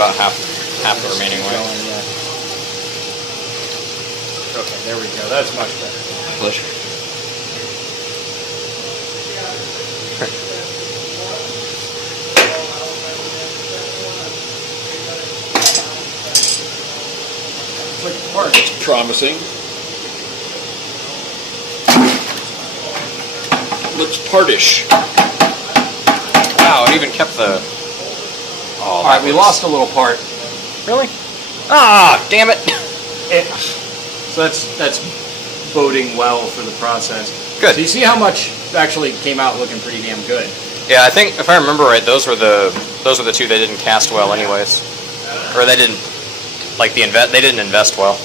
about half the remaining way. Going, yeah. Okay, there we go. That's much better. Pleasure. It's like a party. Promising. Looks partish. Wow, it even kept the... Oh, All right, we lost a little part. Really? Ah, damn it. So that's boding well for the process. Good. So you see how much actually came out looking pretty damn good. Yeah, I think if I remember right, those were the two that didn't cast well, anyways, or they didn't they didn't invest well.